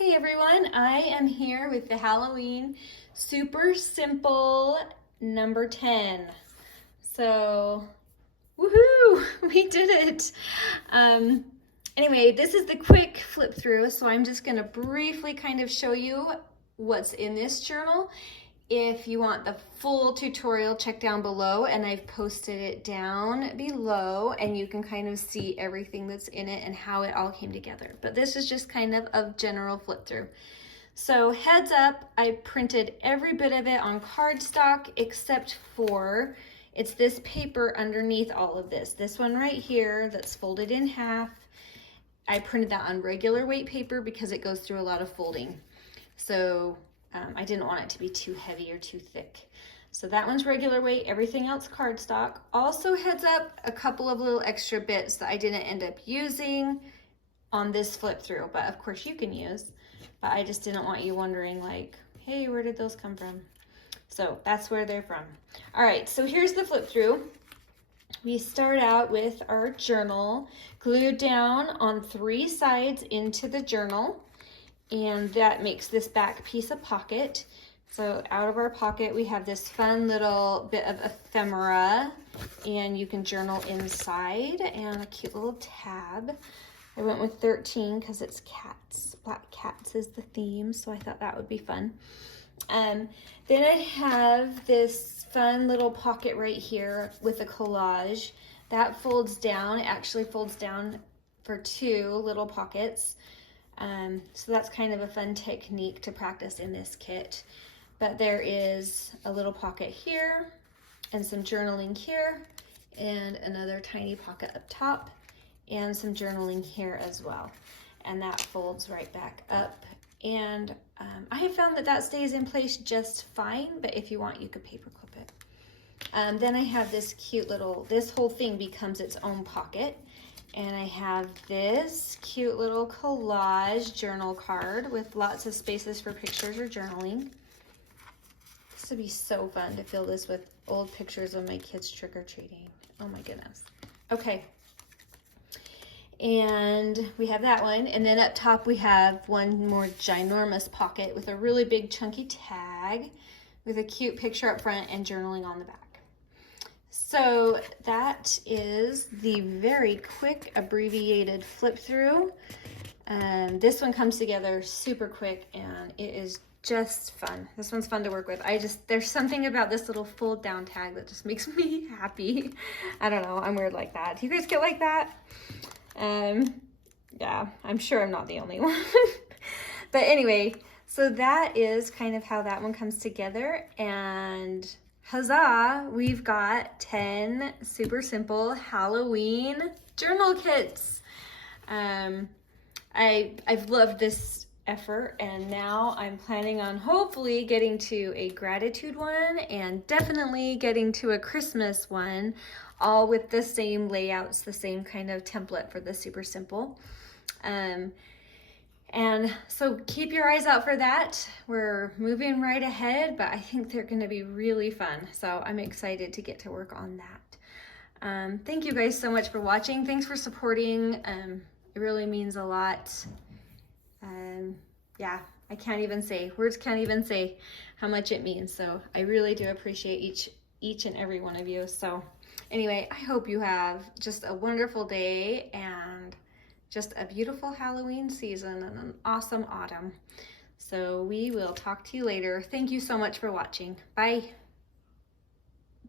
Hey everyone, I am here with the Halloween Super Simple number 10. So, woohoo, we did it. Anyway, this is the quick flip through, so I'm just gonna briefly kind of show you what's in this journal. If you want the full tutorial, check down below, and I've posted it down below, and you can kind of see everything that's in it and how it all came together. But this is just kind of a general flip through. So heads up, I printed every bit of it on cardstock except for it's this paper underneath all of this. This one right here that's folded in half. I printed that on regular weight paper because it goes through a lot of folding. So I didn't want it to be too heavy or too thick. So that one's regular weight, everything else cardstock. Also heads up, a couple of little extra bits that I didn't end up using on this flip through, but of course you can use. But I just didn't want you wondering like, hey, where did those come from? So that's where they're from. All right, so here's the flip through. We start out with our journal glued down on 3 sides into the journal. And that makes this back piece a pocket. So out of our pocket, we have this fun little bit of ephemera, and you can journal inside, and a cute little tab. I went with 13 because it's cats. Black cats is the theme, so I thought that would be fun. Then I have this fun little pocket right here with a collage. That folds down. It actually folds down for 2 little pockets. So that's kind of a fun technique to practice in this kit. But there is a little pocket here and some journaling here and another tiny pocket up top and some journaling here as well. And that folds right back up. And I have found that that stays in place just fine, but if you want, you could paper clip it. Then I have this cute little, this whole thing becomes its own pocket. And I have this cute little collage journal card with lots of spaces for pictures or journaling. This would be so fun to fill this with old pictures of my kids trick-or-treating. Oh my goodness. Okay. And we have that one. And then up top we have one more ginormous pocket with a really big chunky tag with a cute picture up front and journaling on the back. So that is the very quick abbreviated flip through. This one comes together super quick and it is just fun. This one's fun to work with. There's something about this little fold down tag that just makes me happy. I don't know, I'm weird like that. Do you guys get like that? Yeah, I'm sure I'm not the only one. But anyway, so that is kind of how that one comes together, and huzzah, we've got 10 super simple Halloween journal kits. I've loved this effort, and now I'm planning on hopefully getting to a gratitude one and definitely getting to a Christmas one, all with the same layouts, the same kind of template for the super simple. And so keep your eyes out for that. We're moving right ahead, but I think they're going to be really fun. So I'm excited to get to work on that. Thank you guys so much for watching. Thanks for supporting. It really means a lot. Yeah, I can't even say, words can't even say how much it means. So I really do appreciate each and every one of you. So anyway, I hope you have just a wonderful day and just a beautiful Halloween season and an awesome autumn. So we will talk to you later. Thank you so much for watching. Bye.